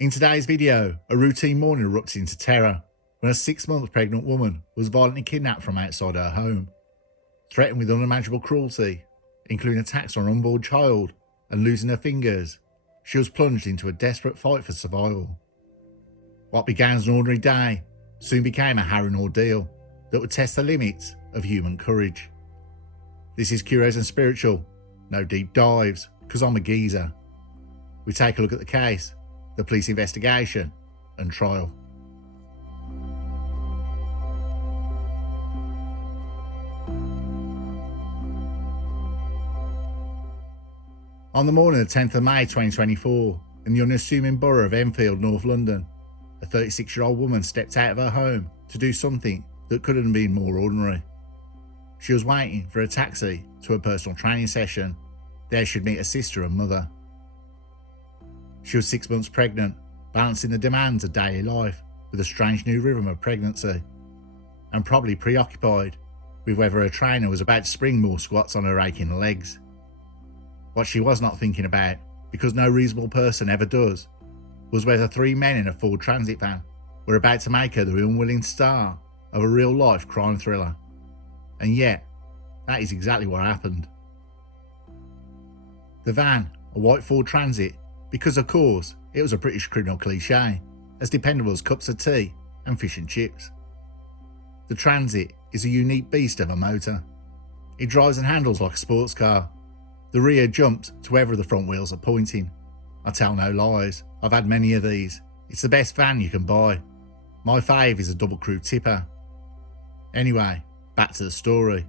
In today's video, a routine morning erupted into terror when a 6-month pregnant woman was violently kidnapped from outside her home. Threatened with unimaginable cruelty, including attacks on her unborn child and losing her fingers, she was plunged into a desperate fight for survival. What began as an ordinary day soon became a harrowing ordeal that would test the limits of human courage. This is Curios&Spiritual, no deep dives, because I'm a geezer. We take a look at the case, the police investigation and trial. On the morning of the 10th of May 2024, in the unassuming borough of Enfield, North London, a 36-year-old woman stepped out of her home to do something that couldn't have been more ordinary. She was waiting for a taxi to a personal training session. There she'd meet her sister and mother. She was 6 months pregnant, balancing the demands of daily life with a strange new rhythm of pregnancy, and probably preoccupied with whether her trainer was about to spring more squats on her aching legs. What she was not thinking about, because no reasonable person ever does, was whether 3 men in a Ford Transit van were about to make her the unwilling star of a real-life crime thriller. And yet, that is exactly what happened. The van, a white Ford Transit, because of course it was a British criminal cliché, as dependable as cups of tea and fish and chips. The Transit is a unique beast of a motor. It drives and handles like a sports car. The rear jumps to wherever the front wheels are pointing. I tell no lies, I've had many of these. It's the best van you can buy. My fave is a double crew tipper. Anyway, back to the story.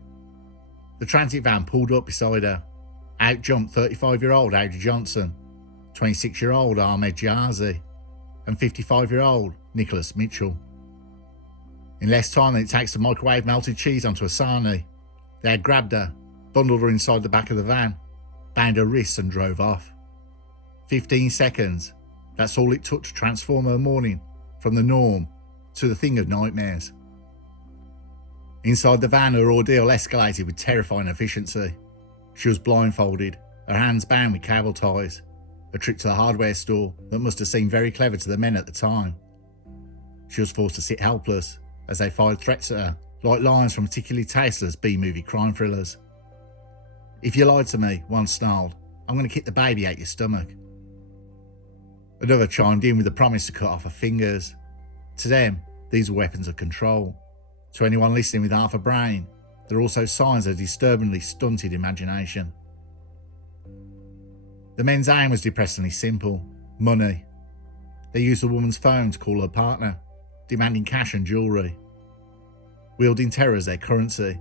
The transit van pulled up beside her. Out jumped 35-year-old Adrian Johnson, 26-year-old Ahmed Jazi, and 55-year-old Nicholas Mitchell. In less time than it takes to microwave melted cheese onto a sarnie, they had grabbed her, bundled her inside the back of the van, bound her wrists and drove off. 15 seconds, that's all it took to transform her morning from the norm to the thing of nightmares. Inside the van, her ordeal escalated with terrifying efficiency. She was blindfolded, her hands bound with cable ties, a trick to the hardware store that must have seemed very clever to the men at the time. She was forced to sit helpless as they fired threats at her, like lines from particularly tasteless B-movie crime thrillers. "If you lied to me," one snarled, "I'm going to kick the baby out your stomach." Another chimed in with the promise to cut off her fingers. To them, these were weapons of control. To anyone listening with half a brain, they're also signs of disturbingly stunted imagination. The men's aim was depressingly simple: money. They used the woman's phone to call her partner, demanding cash and jewellery, wielding terror as their currency.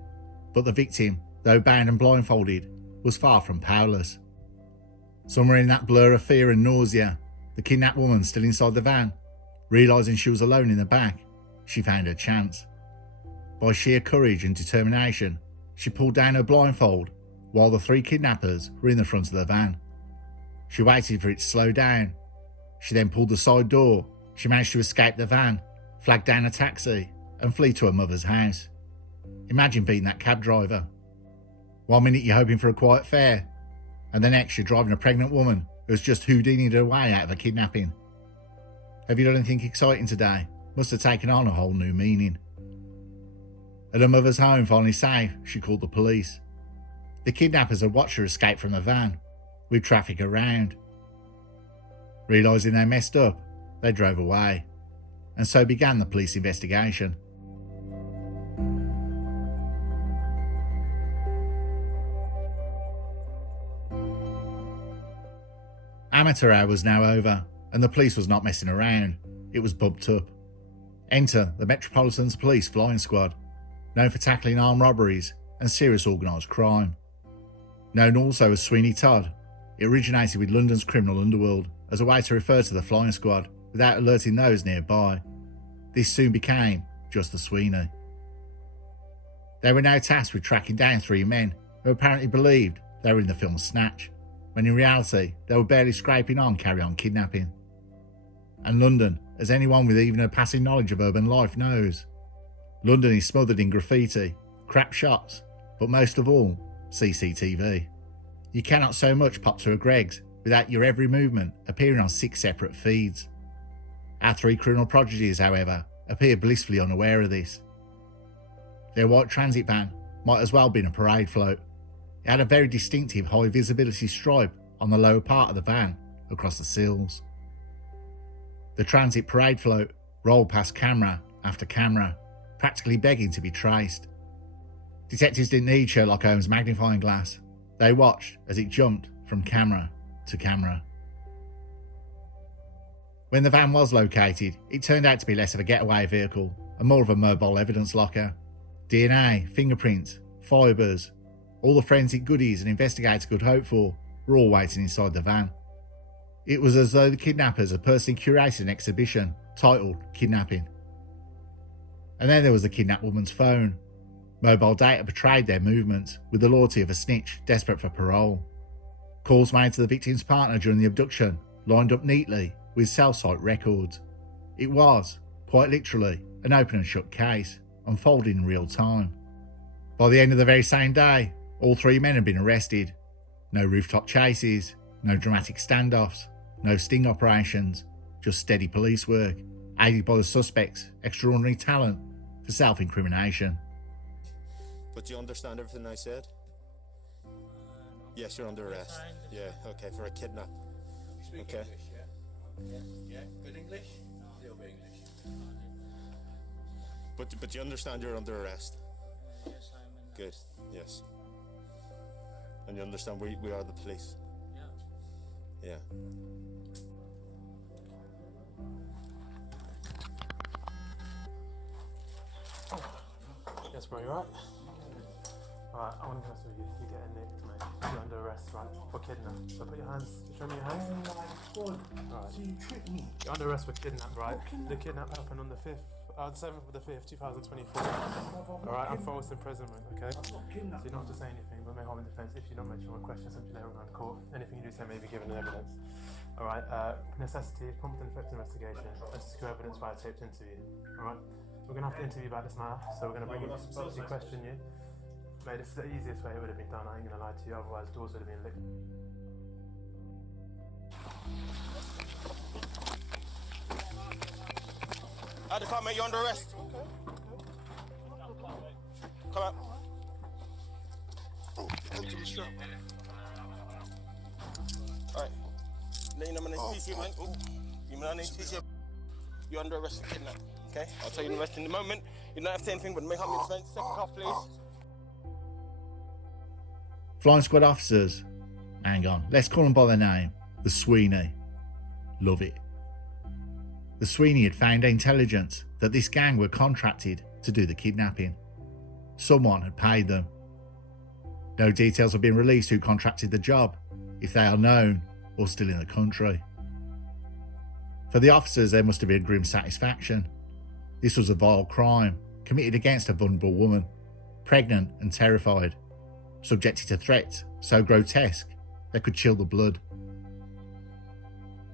But the victim, though bound and blindfolded, was far from powerless. Somewhere in that blur of fear and nausea, the kidnapped woman still inside the van, realising she was alone in the back, she found her chance. By sheer courage and determination, she pulled down her blindfold while the 3 kidnappers were in the front of the van. She waited for it to slow down. She then pulled the side door. She managed to escape the van, flag down a taxi, and flee to her mother's house. Imagine being that cab driver. 1 minute you're hoping for a quiet fare, and the next you're driving a pregnant woman who has just Houdini'd her way out of a kidnapping. Have you done anything exciting today? Must have taken on a whole new meaning. At her mother's home finally safe, she called the police. The kidnappers had watched her escape from the van, with traffic around. Realising they messed up, they drove away, and so began the police investigation. Amateur hour was now over, and the police was not messing around. It was bumped up. Enter the Metropolitan Police Flying Squad, known for tackling armed robberies and serious organised crime. Known also as Sweeney Todd, it originated with London's criminal underworld as a way to refer to the flying squad without alerting those nearby. This soon became just the Sweeney. They were now tasked with tracking down 3 men who apparently believed they were in the film Snatch, when in reality they were barely scraping on carry-on kidnapping. And London, as anyone with even a passing knowledge of urban life knows, London is smothered in graffiti, crap shops, but most of all, CCTV. You cannot so much pop to a Greggs without your every movement appearing on 6 separate feeds. Our three criminal prodigies, however, appeared blissfully unaware of this. Their white transit van might as well have been a parade float. It had a very distinctive high visibility stripe on the lower part of the van across the sills. The transit parade float rolled past camera after camera, practically begging to be traced. Detectives didn't need Sherlock Holmes' magnifying glass. They watched as it jumped from camera to camera. When the van was located, it turned out to be less of a getaway vehicle and more of a mobile evidence locker. DNA, fingerprints, fibres, all the forensic goodies an investigator could hope for were all waiting inside the van. It was as though the kidnappers had personally curated an exhibition titled Kidnapping. And then there was the kidnapped woman's phone. Mobile data betrayed their movements with the loyalty of a snitch desperate for parole. Calls made to the victim's partner during the abduction lined up neatly with cell site records. It was, quite literally, an open and shut case, unfolding in real time. By the end of the very same day, all three men had been arrested. No rooftop chases, no dramatic standoffs, no sting operations, just steady police work, aided by the suspect's extraordinary talent for self-incrimination. But do you understand everything I said? No. Yes, you're under arrest. Yeah, okay, for a kidnap. You speak Okay. English, yeah? Yeah, good English? A little bit English. But you understand you're under arrest? Yes, I'm in. Good, yes. And you understand we are the police? Yeah. Yeah. Yes, bro, you right? Alright, I want to ask you, you're getting nicked, mate. You're under arrest, right? For kidnap. So put your hands, show me your hands. Oh my god. Alright. So you tricked me. You're under arrest for kidnap, right? What kidnap? The kidnap happened on the 5th, the 7th of the 5th, 2024. I've Alright, I'm not false imprisonment, okay? I've not So kidnapped. you don't have to say anything, but may harm in defence if you don't mention my question simply later on in court. Anything you do say may be given in evidence. Alright, necessity, prompt and effective investigation, and secure evidence via taped interview. Alright? We're going to have to interview about this matter, so we're going to obviously question you. Mate, this is the easiest way it would have been done, I ain't going to lie to you, otherwise doors would have been licked. At the car, mate, you're under arrest. Come out. Come to the strap. Alright. Let you know my name's TC, man. You know my name's TC. You're under arrest for kidnap. Okay? I'll tell you the rest in a moment. You don't have to say anything, but make up your defense. Second cuff, please. Flying squad officers, hang on, let's call them by their name, the Sweeney. Love it. The Sweeney had found intelligence that this gang were contracted to do the kidnapping. Someone had paid them. No details have been released who contracted the job, if they are known or still in the country. For the officers, there must have been grim satisfaction. This was a vile crime committed against a vulnerable woman, pregnant and terrified, subjected to threats so grotesque they could chill the blood.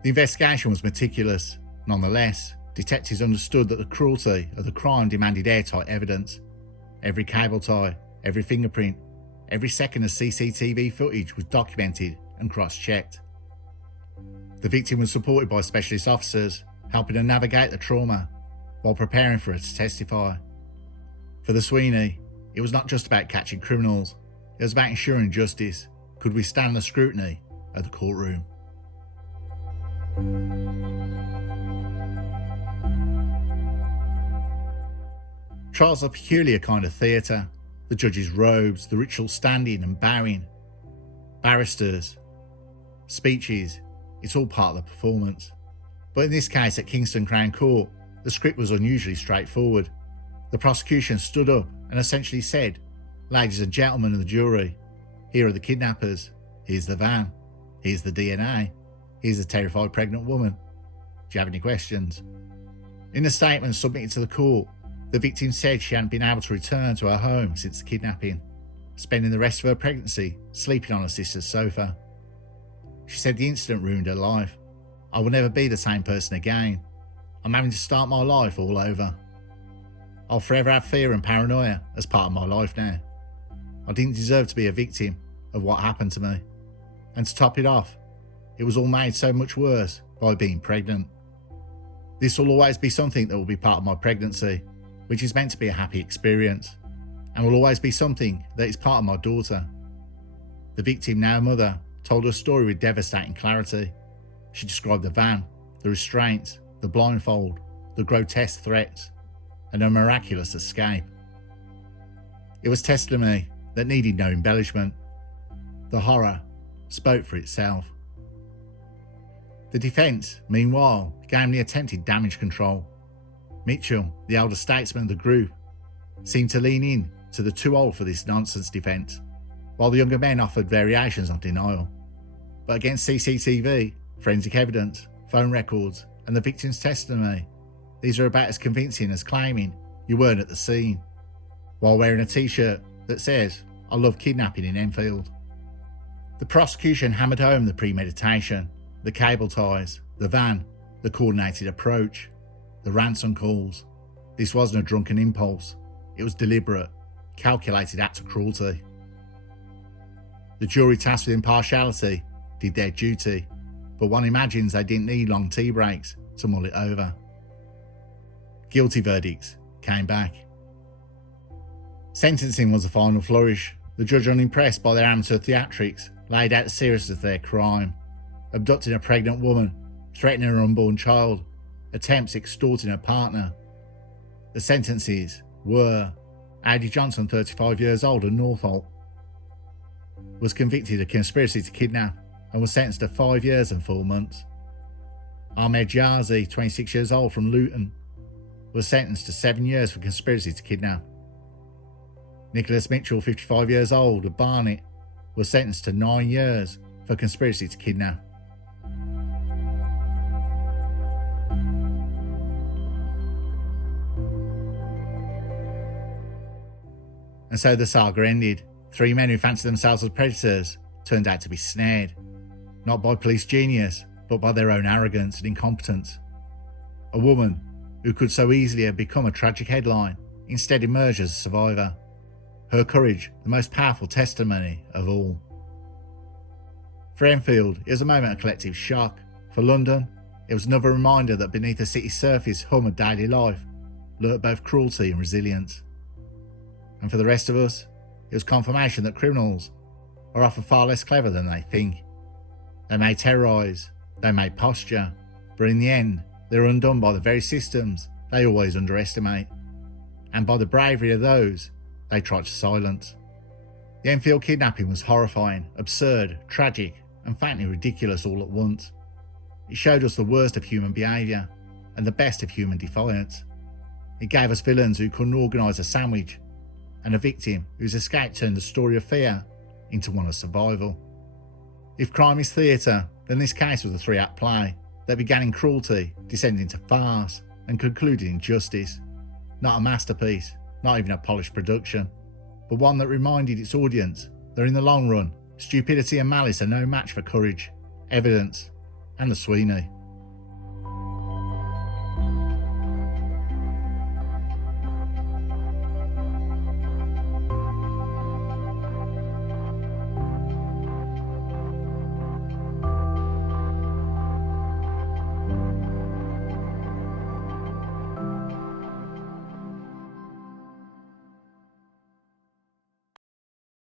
The investigation was meticulous. Nonetheless, detectives understood that the cruelty of the crime demanded airtight evidence. Every cable tie, every fingerprint, every second of CCTV footage was documented and cross-checked. The victim was supported by specialist officers, helping her navigate the trauma while preparing for her to testify. For the Sweeney, it was not just about catching criminals, it was about ensuring justice could withstand the scrutiny of the courtroom. Trials are a peculiar kind of theatre. The judges' robes, the ritual standing and bowing, barristers, speeches, it's all part of the performance. But in this case at Kingston Crown Court, the script was unusually straightforward. The prosecution stood up and essentially said, "Ladies and gentlemen of the jury, here are the kidnappers, here's the van, here's the DNA, here's the terrified pregnant woman. Do you have any questions?" In a statement submitted to the court, the victim said she hadn't been able to return to her home since the kidnapping, spending the rest of her pregnancy sleeping on her sister's sofa. She said the incident ruined her life. "I will never be the same person again. I'm having to start my life all over. I'll forever have fear and paranoia as part of my life now. I didn't deserve to be a victim of what happened to me. And to top it off, it was all made so much worse by being pregnant." This will always be something that will be part of my pregnancy, which is meant to be a happy experience, and will always be something that is part of my daughter. The victim, now mother, told her story with devastating clarity. She described the van, the restraints, the blindfold, the grotesque threats, and her miraculous escape. It was testimony that needed no embellishment. The horror spoke for itself. The defence, meanwhile, gamely attempted damage control. Mitchell, the elder statesman of the group, seemed to lean in to the too old for this nonsense defence, while the younger men offered variations on denial. But against CCTV, forensic evidence, phone records, and the victim's testimony, these are about as convincing as claiming you weren't at the scene, while wearing a t-shirt that says, "I love kidnapping in Enfield." The prosecution hammered home the premeditation, the cable ties, the van, the coordinated approach, the ransom calls. This wasn't a drunken impulse. It was deliberate, calculated act of cruelty. The jury, tasked with impartiality, did their duty, but one imagines they didn't need long tea breaks to mull it over. Guilty verdicts came back. Sentencing was the final flourish. The judge, unimpressed by their amateur theatrics, laid out the seriousness of their crime: abducting a pregnant woman, threatening her unborn child, attempts extorting her partner. The sentences were: Adi Johnson, 35 years old, of Northolt, was convicted of conspiracy to kidnap and was sentenced to 5 years and 4 months. Ahmed Yazi, 26 years old, from Luton, was sentenced to 7 years for conspiracy to kidnap. Nicholas Mitchell, 55 years old, of Barnet, was sentenced to 9 years for conspiracy to kidnap. And so the saga ended. 3 men who fancied themselves as predators turned out to be snared, not by police genius, but by their own arrogance and incompetence. A woman who could so easily have become a tragic headline instead emerged as a survivor. Her courage, the most powerful testimony of all. For Enfield, it was a moment of collective shock. For London, it was another reminder that beneath the city's surface hum of daily life lurked both cruelty and resilience. And for the rest of us, it was confirmation that criminals are often far less clever than they think. They may terrorise, they may posture, but in the end, they're undone by the very systems they always underestimate, and by the bravery of those they try to silence. The Enfield kidnapping was horrifying, absurd, tragic, and frankly ridiculous all at once. It showed us the worst of human behaviour and the best of human defiance. It gave us villains who couldn't organise a sandwich, and a victim whose escape turned the story of fear into one of survival. If crime is theatre, then this case was a 3-act play that began in cruelty, descended into farce, and concluded in justice. Not a masterpiece, not even a polished production, but one that reminded its audience that in the long run, stupidity and malice are no match for courage, evidence, and the Sweeney.